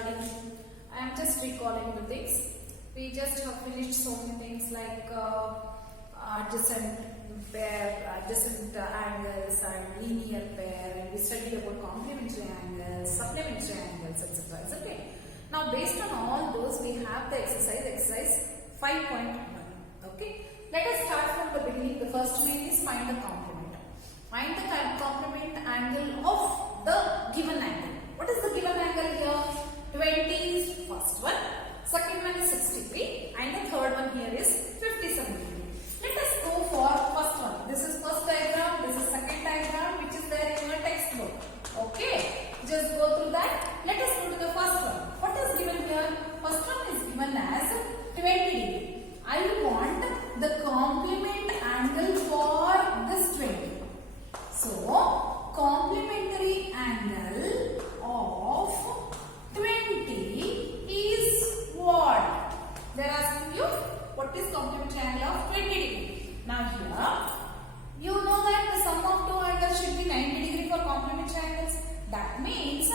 studying. I am just recalling the things. We just have finished so many things like adjacent pair, adjacent angles and linear pair, and we studied about complementary angles, supplementary angles, etc. Is okay. Now based on all those, we have the exercise 5.1. Okay. Let us start from the beginning. The first main is find the complement. Find the complement angle of the given angle. What is the given angle here? 20 is first one, second one is 63, and the third one here is 57 degree. Let us go for first one. This is first diagram, this is second diagram, which is there in your textbook. Okay, just go through that. Let us go to the first one. What is given here? First one is given as 20 degree. I want the complement angle for this 20. So, complementary angle of 20 is what? They are asking you what is complementary angle of 20 degree. Now here, you know that the sum of two angles should be 90 degree for complementary angles. That means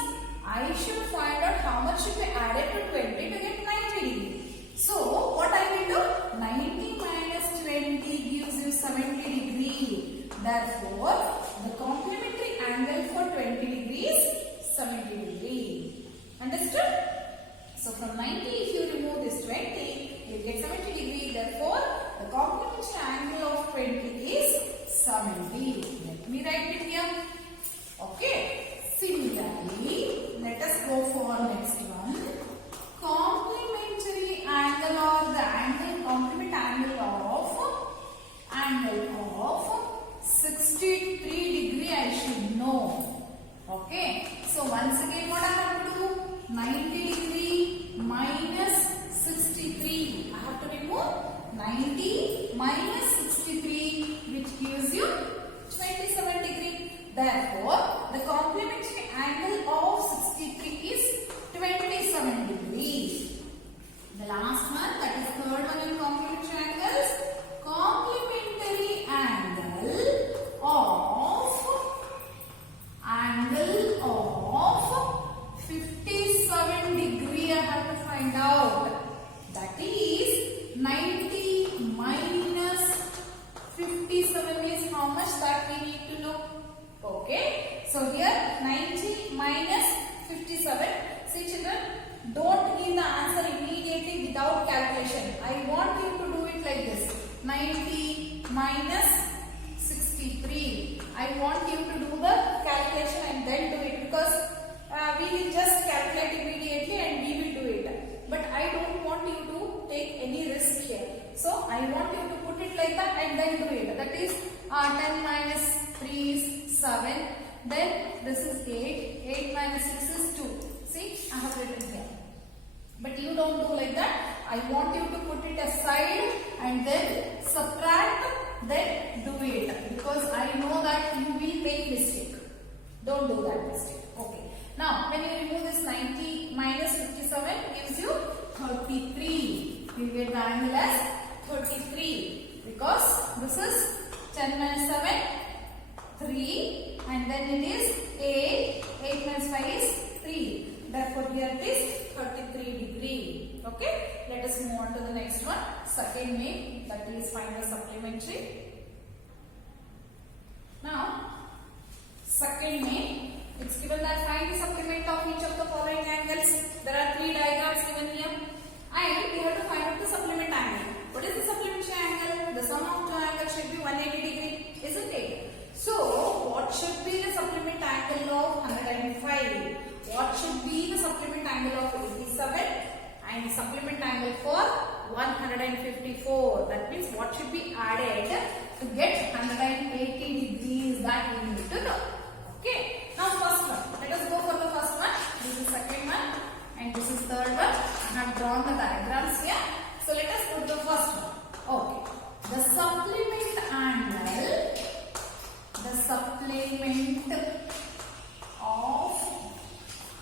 I should find out how much should be added to 20 to get 90 degree. So, what I will do? 90 minus 20 gives you 70 degree. Therefore, the complementary angle for 20 degree is 70 degree. Understood? So, from 90 if you remove this 20, you get 70 degree. Therefore, the complementary angle of 20 is 70. Let me write it here. Okay. Similarly, let us go for next one. Complementary angle or the complement angle of 63 degree I should know. Okay. So once again what I have to do? 90 degree minus 63. I have to remove 90 minus 63, which gives you 27 degree. Therefore, the complementary angle of 63 is 27 degrees. The last one, that is third one in complementary angles. Complementary angle of 57 degree I have to find out. That is 90 minus 57 is how much that we need to know. Okay. So here 90 minus 57. See children, don't give the answer immediately without calculation. I want you to do it like this. 90 minus 63. I want you to do the calculation and then do it, because we will just calculate immediately and we will do it. But I don't want you to take any risk here. So I want you to put it like that and then do it. That is 10 minus 3 is 7. Then this is 8. 8 minus 6 is 2. See, I have written here. But you don't do like that. I want you to put it aside and then subtract, then do it. Because I know that you will make mistake. Don't do that mistake. Okay. Now, when you remove this 90 minus 57 gives you 33. You get the angle as 33. Because this is 10 minus 7, 3. And then it is 8. 8 minus 5 is 3. Therefore, here it is 33 degree. Okay. Let us move on to the next one. Second main, that is find the supplementary. Now, second main, it's given that find the supplement of each of the following angles. There are 3 diagrams given here. And we have to find out the supplement angle. What is the supplementary angle? The sum of two angles should be 180 degree, isn't it? So, what should be the supplement angle of 105? What should be the supplement angle of 87? And supplement angle for 154. That means what should be added to get 180 degrees, that we need to know. Okay. Now first one. Let us go for the first one. This is second one. And this is third one. I have drawn the diagrams here. So let us go to the first one. Okay. The supplement angle. The supplement of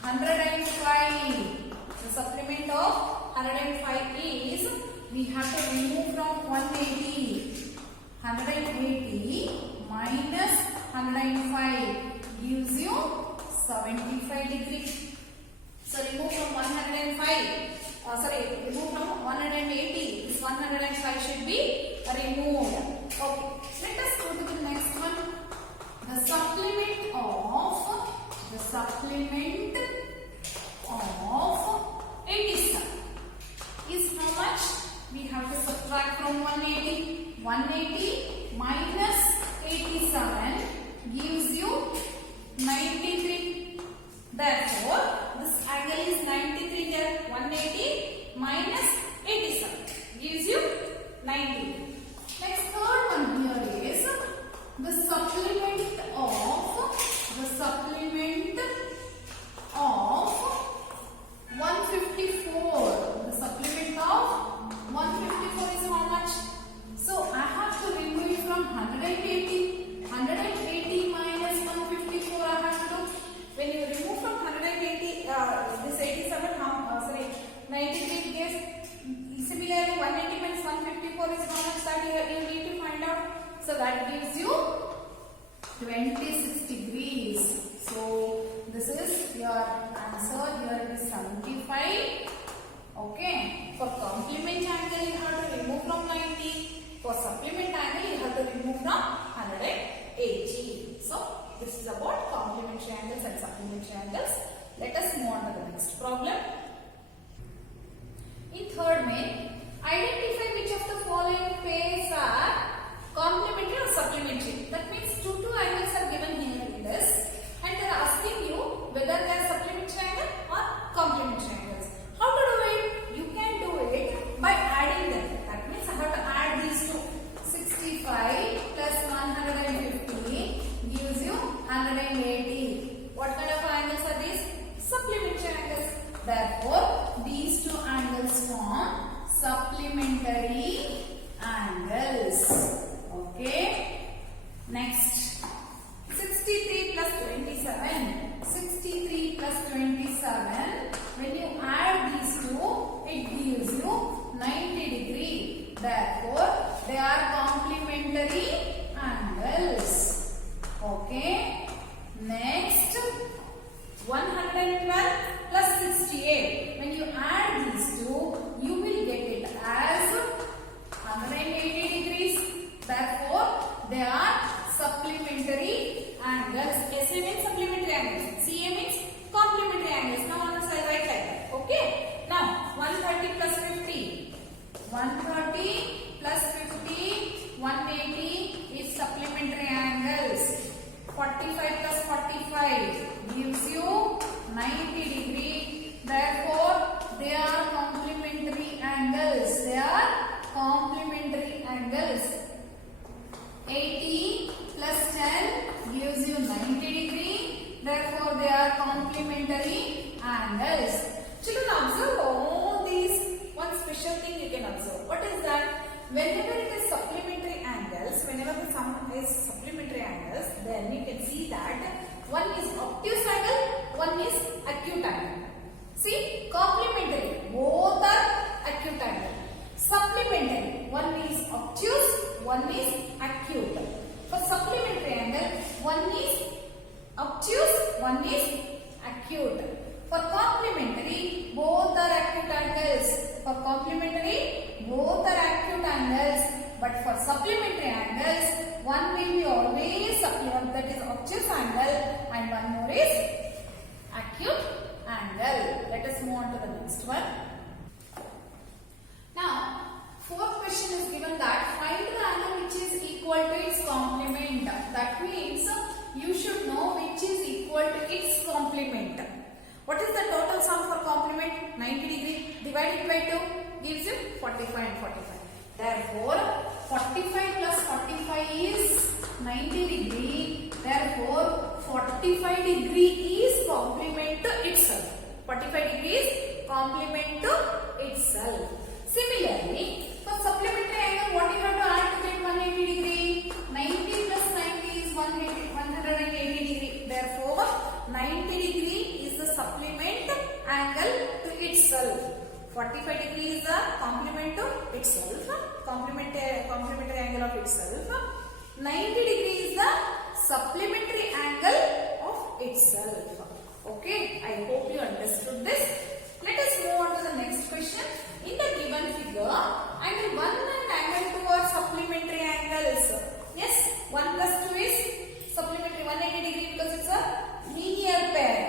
105. The supplement of 105 is, we have to remove from 180. 180 minus 105 gives you 75 degrees. So remove from 100 180 minus 87 gives you 93. Therefore, this angle is 93 here. 180 minus 87 gives you 90. Next, third one here is the supplement of 154. The supplement of 154 is how much? So I have to remove it from 180. 180 minus 154 I have to do. When you remove from 180, this 87, 93 gives. Similarly, 180 minus 154 is how much that you need to find out. So that gives you 26 degrees. So this is your answer. Here it is 75. Okay. For complement angle you have to remove from 90. For supplement angle you have to remove from 180. So this is about complementary angles and supplementary angles. Let us move on to the next problem. In third main, identify which of the following pairs are complementary or supplementary. That means two angles are given here in this, and they are asking you whether they are supplementary angle or complementary angles. How to do it? You can do it by adding them. That means I have to add these two. 65 plus 150 gives you 180. What kind of angles are these? Supplementary angles. Therefore, these two angles form supplementary angles. Okay. Next, 63 plus 27. 63 plus 27. When you add these two, it gives you 90 degree. Therefore, they are complementary angles. Okay. Next, 112 plus 68. When you add these two, you will get it as 180 degrees. Therefore, they are supplementary angles. SA means supplementary angles. CA means complementary angles. Now on the side right like that. Okay. Now 130 plus 50. 130 plus 50. 180 is supplementary angles. 45 plus 45 gives you 90 degree. Therefore, they are complementary angles. They are complementary angles. 80 plus 10 gives you 90 degree. Therefore, they are complementary angles. Children, observe all these. One special thing you can observe. What is that? Whenever it is supplementary angles, whenever the sum is supplementary angles, then you can see that one is obtuse angle, one is acute angle. See, complementary, both are acute angle. Supplementary, one is obtuse, one is acute. For supplementary angle, one is obtuse, one is acute. For complementary, both are acute angles. For complementary, both are acute angles. But for supplementary angles, one will be always supplement, that is obtuse angle, and one more is acute angle. Let us move on to the next one. Now, fourth question is given that find the angle which is equal to its complement. That means you should know which is equal to its complement. What is the total sum for complement? 90 degree divided by 2 gives you 45 and 45. Therefore, 45 plus 45 is 90 degree. Therefore, 45 degree is complement to itself. 45 degrees complement to itself. Similarly, for supplementary angle, what you have to add to get 180 degree? 90 plus 90 is 180 degree. Therefore, 90 degree is the supplement angle to itself. 45 degree is the complement to itself. Complementary angle of itself. 90 degree is the supplementary angle of itself. Okay, I hope you understood this. Let us move on to the next question. In the given figure, angle 1 and angle 2 are supplementary angles. Yes, 1 plus 2 is supplementary 180 degree because it's a linear pair.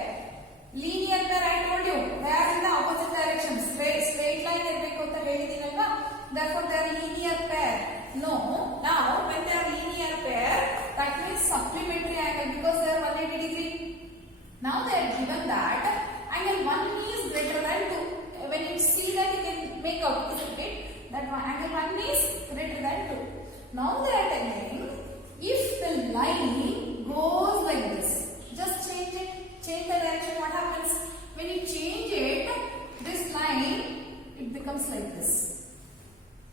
Linear pair, I told you, they are in the opposite direction. Straight line irbeku anta helidinalva. Therefore, they are linear pair. No, now Now they are given that angle 1 is greater than 2. When you see that, you can make out, isn't it? That angle 1 is greater than 2. Now they are telling, if the line goes like this, just change it, change the direction, what happens? When you change it, this line, it becomes like this.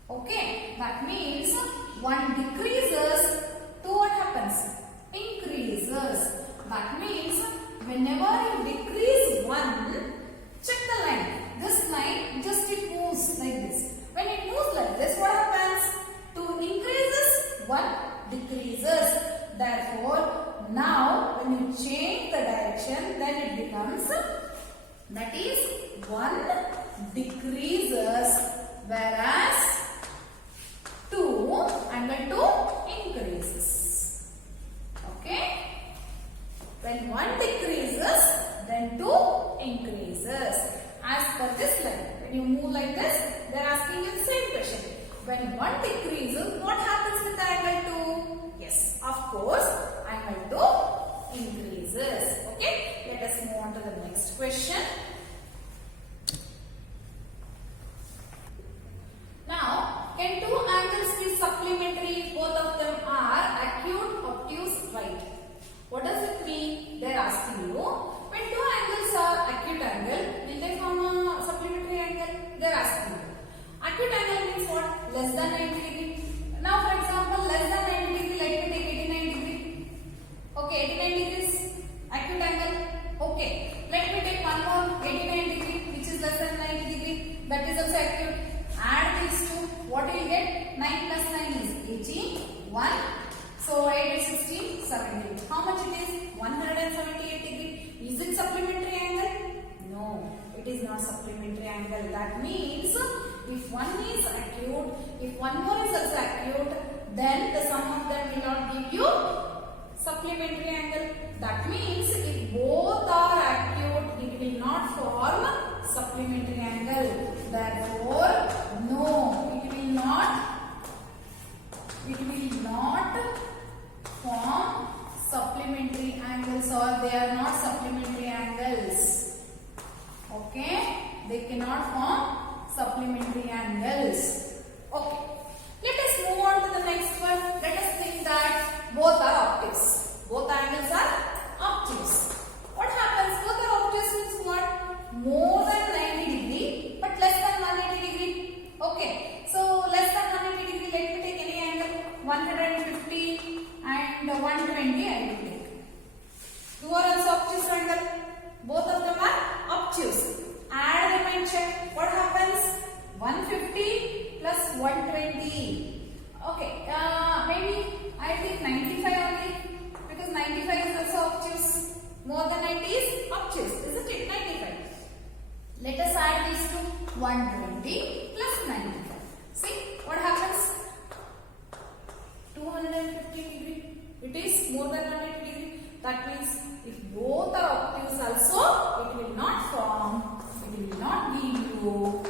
Okay, that means 1 decreases, 2 what happens? Increases. That means whenever you decrease 1, check the line. This line just it moves like this. When it moves like this, what happens? 2 increases, 1 decreases. Therefore, now when you change the direction, then it becomes, that is 1 decreases, whereas angle 2 increases. Okay? When 1 decreases, then 2 increases. As per this line, when you move like this, they are asking you the same question. When 1 decreases, what happens with the angle 2? Yes, of course, angle 2 increases. Okay, let us move on to the next question. Now, can 2 angles be supplementary if both of them are acute, obtuse, right? What does it mean? They are asking you, when 2 angles are acute angle, will they form a supplementary angle? They are asking you. Acute angle means what? Less than 90 degree. Now, for example, less than 90 degree, let me take 89 degree. Okay, 89 degrees, acute angle. Okay, let me take one more, 89 degree, which is less than 90 degree. That is also acute. Add these two, what you will get? 9 plus 9 is 81. So 8 is 16, 78. How much it is? 178 degree. Is it supplementary angle? No, it is not supplementary angle. That means if one is acute, if one more is also acute, then the sum of them will not give you supplementary angle. That means if both are acute, it will not form supplementary angle. Therefore, no, it will not form supplementary angles, or they are not supplementary angles. Okay, they cannot form supplementary angles. Okay, let us move on to the next one. Let us think that both are obtuse. Both angles are obtuse. What happens? Both are obtuse means what? More than 90 degree but less than 180 degree. Okay, so less than 180 degree, let me take any angle, 150 and 120 I will take. 2 are also obtuse angle. Both of them are obtuse. Add them and check. What happens? 150 plus 120. Okay, maybe I take 95 only, because 95 is also obtuse. More than 90 is obtuse, isn't it? 95. Let us add these two. 120 plus 95. See what happens? 250 degree. It is more than 180 degree. That means if both are obtuse also, it will not form, it will not give you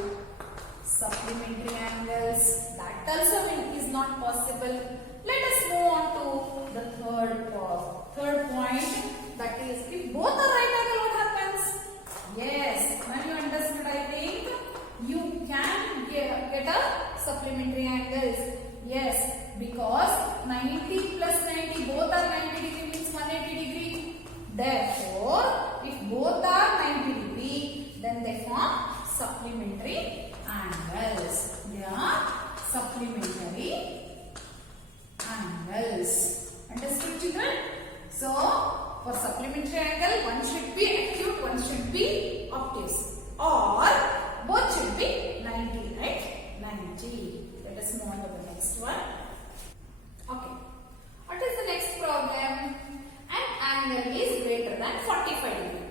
supplementary angles. That also is not possible. Let us move on to the third point. That is, if both are right angle, what happens? Yes, when you understood, I think you can get a supplementary angles. Yes, because 90 plus 90, both are 90 degree means 180 degree. Therefore, if both are 90 degree, then they form supplementary angles. They are supplementary angles. Understood, children? So, for supplementary angle, one should be acute, one should be obtuse, or both should be 90, right? 90. Let us move on to the next one. Okay. What is the next problem? An angle is greater than 45 degree.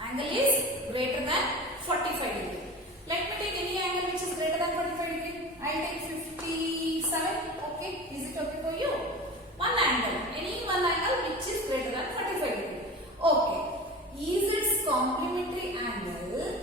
Angle is greater than 45 degree. Let me take any angle which is greater than 45 degree. I will take 57. Okay. Is it okay for you? One angle. Any one angle which is greater than 45 degree. Okay. Is its complementary angle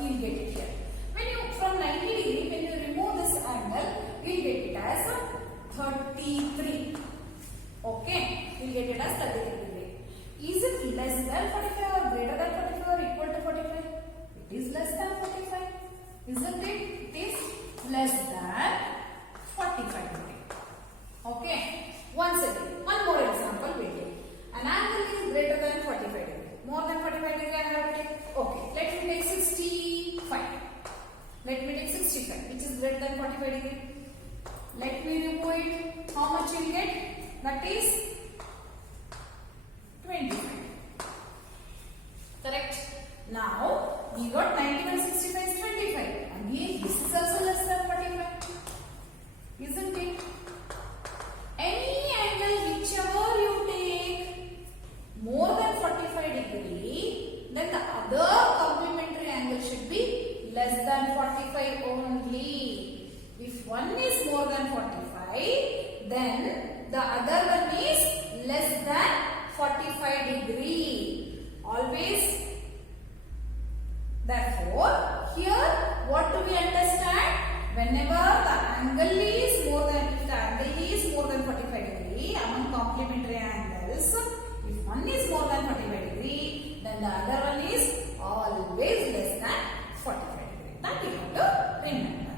you'll get it here. When you from 90 degree, when you remove this angle, you'll get it as 33. Okay, you'll get it as 33 degree. Is it less than 45 or greater than 45 or equal to 45? It is less than 45. Isn't it? It is less than 45 degree. Okay. Once again, one more example we take. An angle is greater than 45 degree. More than 45 degree I have to take. Okay. Let me take 65. Let me take 65, which is greater than 45 degree. Let me remove it. How much you will get? That is 25. Correct. Now we got 90 and 65 is 25. Again, this is also less than 45. Isn't it? Any angle whichever you take more than 45 degree, then the other complementary angle should be less than 45 only. If one is more than 45, then the other one is less than 45 degree. Always. Therefore, here what do we understand? Whenever the angle is more than 45 degree among complementary angles, if one is more than 45 degree, then the other one is always less than 45 degree. That you have to remember.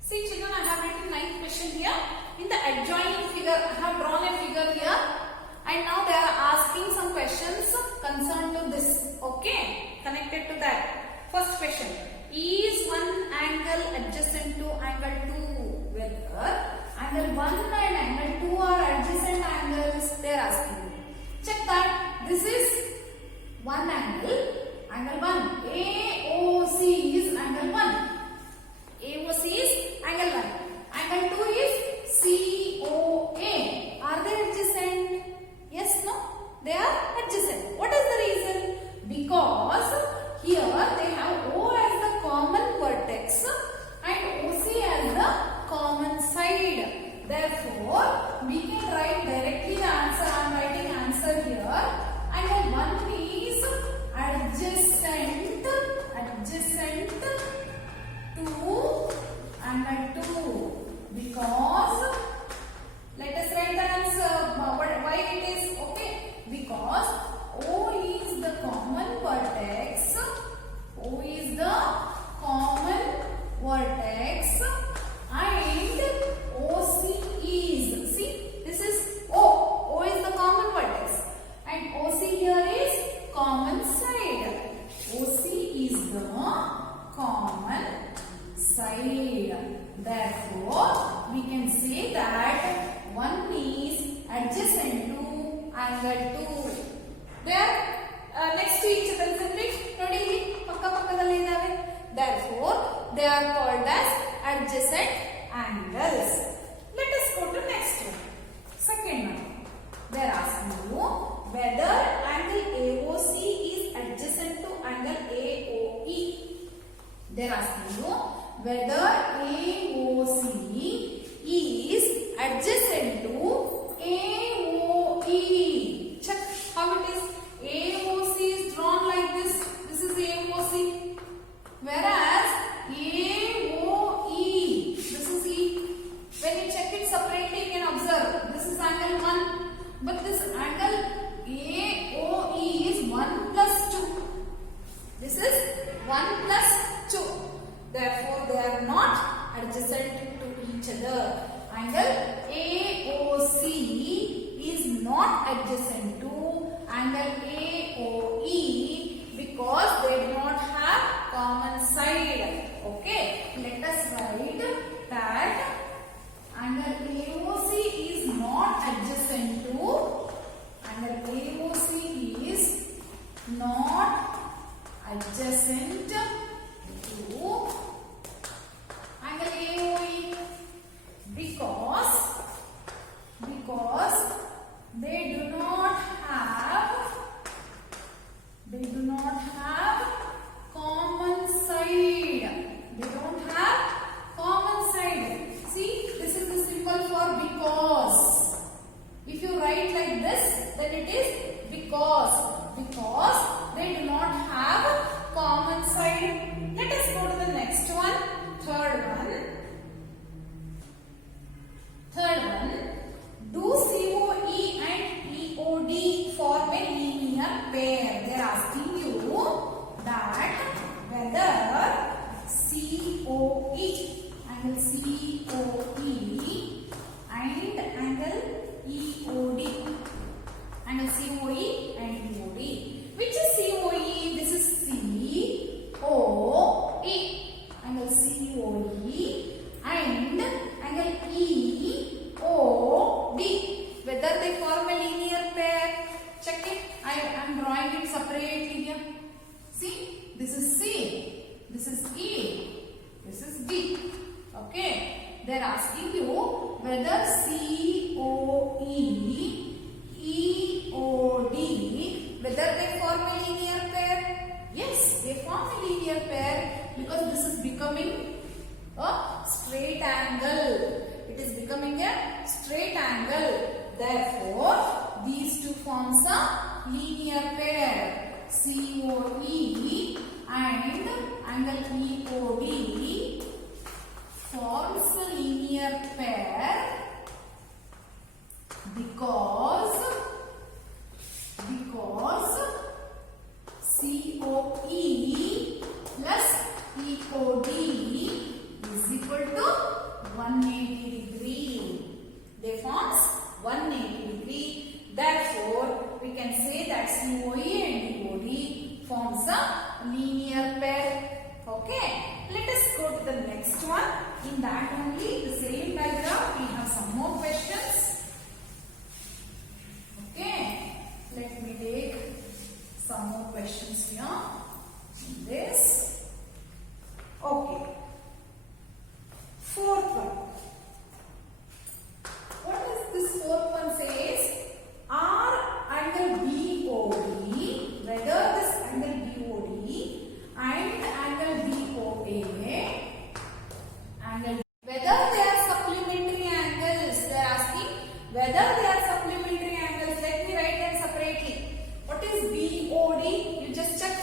See children, I have written 9th question here. In the adjoining figure, I have drawn a figure here. And now they are asking some questions concerned to this. Okay, connected to that. First question. Is one angle adjacent to angle 2? Whether angle 1 and angle 2 are adjacent angles, they are asking you. Check that. This is one angle. Angle 1. AOC is angle 1. AOC is angle 1. Angle 2 is COA. Are they adjacent? Yes, no? They are adjacent. What is the reason? Because here they have O as the common vertex and OC as the common side. Therefore, we can write directly the answer. I am writing answer here. Angle 1 is adjacent to angle 2. Because, let us write the answer. Why it is? Okay. Because O is the common vertex. O is the common vertex and OC is, see, this is O. O is the common vertex and OC here is common side. OC is the common side. Therefore, we can say that one is adjacent to angle 2. They are next to each other, isn't it? Therefore, they are called as adjacent angles. Let us go to next one. Second one. They are asking you whether angle AOC is adjacent to angle AOE. They are asking you whether AOC is adjacent to AOE. Check how it is. AOC is drawn like this. This is AOC. Whereas AOE, this is E. When you check it separately, you can observe. This is angle 1. But this angle AOE is 1 plus 2. This is 1 plus 2. Therefore, they are not adjacent to each other. Angle AOC is not adjacent to angle AOE because they do not have common side. Okay, let us write that angle AOC is not adjacent to angle AOC is not adjacent to angle AOE because they do not have common side. They don't have common side. See, this is the symbol for because. If you write like this, then it is because they do not have angle COE and EOD. Which is COE? This is COE. Angle COE and angle EOD. Whether they form a linear pair. Check it. I am drawing it separately here. See, this is C, this is E, this is D. Okay, they are asking you whether COE, EOD, whether they form a linear pair. Yes, they form a linear pair because this is becoming a straight angle. It is becoming a straight angle. Therefore, these two forms a linear pair. COE and angle EOD forms a linear pair because COE plus EOD is equal to 180 degree. They forms 180 degree. Therefore, we can say that COE and EOD forms a linear pair. Okay, let us go to the next one. In that only, the same diagram, we have some more questions. Okay, let me take some more questions here. In this. Okay. Fourth one. What is this fourth one says? R angle BOD, whether this angle BOD and angle BOA, whether they are supplementary angles. They are asking whether they are supplementary angles. Let me write them separately. What is BOD? You just check.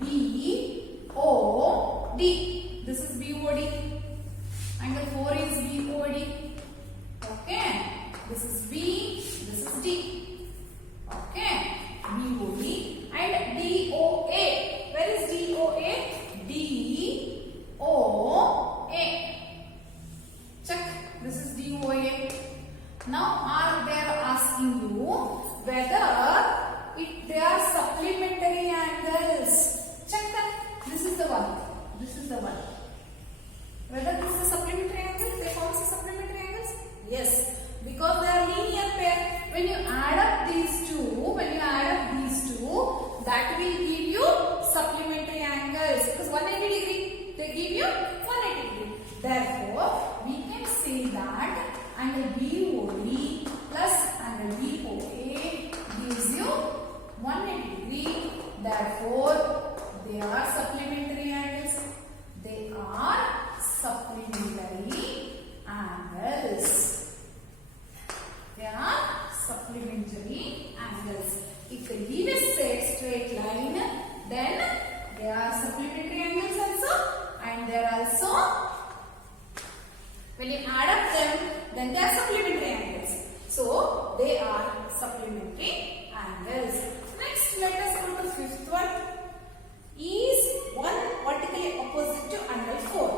BOD. This is BOD. Angle 4 is BOD. Okay. This is B. This is D. Okay. BOD and DOA. Where is DOA? DOA. Check. This is DOA. Now they are asking you whether they are supplementary angles. Check that. This is the one. This is the one. Whether this is a supplementary angle, they form supplementary angles? Yes, because they are linear pair. When you add up these two, that will give you supplementary angles. Because 180 degree, they give you 180 degree. Therefore, we can say that angle BOD plus angle BOA gives you 180 degree. Therefore, they are supplementary angles. They are supplementary angles. They are supplementary angles. If they give a straight line, then they are supplementary angles also, and they are also, when you add up them, then they are supplementary angles. So they are supplementary angles. Next, let us go to the fifth one. Is one vertically opposite to angle 4.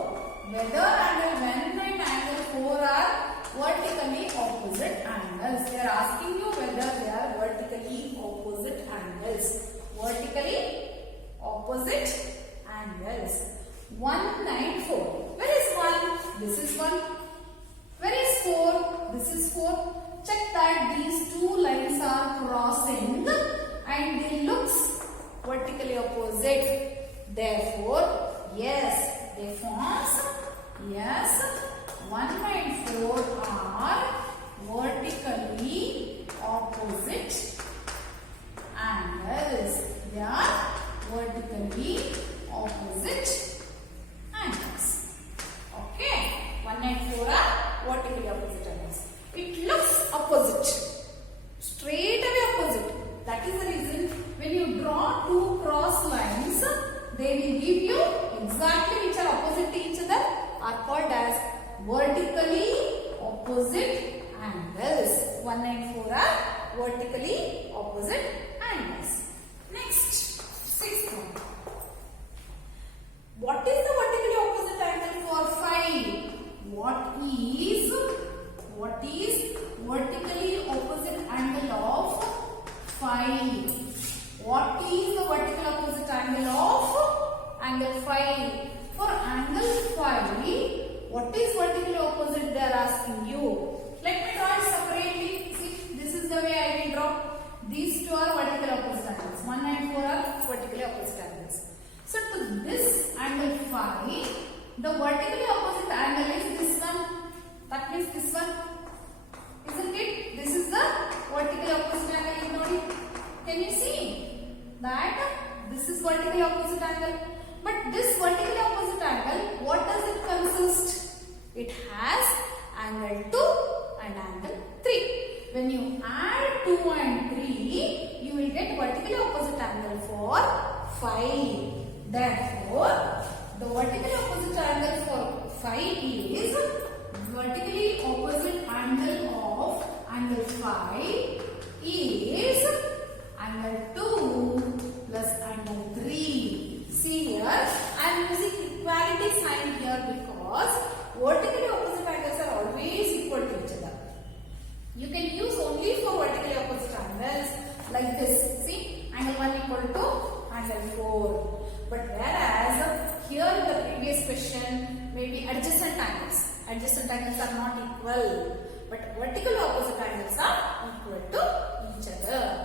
Whether angle 1 and angle 4 are vertically opposite angles. They are asking you whether they are vertically opposite angles. Vertically opposite angles. 194. Where is 1? This is 1. Where is 4? This is 4. Check that these two lines are crossing and they looks vertically opposite. Therefore, yes, they forms, yes, 1 and 4 are vertically opposite angles. They are vertically opposite angles. Okay, 1 and 4 are vertically opposite angles. It looks opposite, straight away opposite. That is the reason when you draw two cross lines, they will give you exactly which are opposite to each other are called as vertically opposite angles. 1 and 4 are vertically opposite angles. Next, sixth one. What is the vertically opposite angle for 5? What is vertically opposite angle of phi. What is the vertical opposite angle of angle phi? For angle phi, what is vertical opposite they are asking you? Let me draw it separately. See, this is the way I will draw. These two are vertical opposite angles. 1 and 4 are vertically opposite angles. So to this angle phi, the vertically opposite angle is this one. That means this one. Isn't it? This is the vertically opposite angle in body. Can you see that this is vertically opposite angle? But this vertically opposite angle, what does it consist? It has angle 2 and angle 3. When you add 2 and 3, you will get vertically opposite angle for phi. Therefore, the vertically opposite angle for phi is vertically opposite angle of angle phi is angle 2 plus angle 3. See here, I am using equality sign here because vertically opposite angles are always equal to each other. You can use only for vertically opposite angles like this. See, angle 1 equal to angle 4. But whereas here in the previous question, maybe adjacent angles. Adjacent angles are not equal. But vertical opposite angles are equal to each other.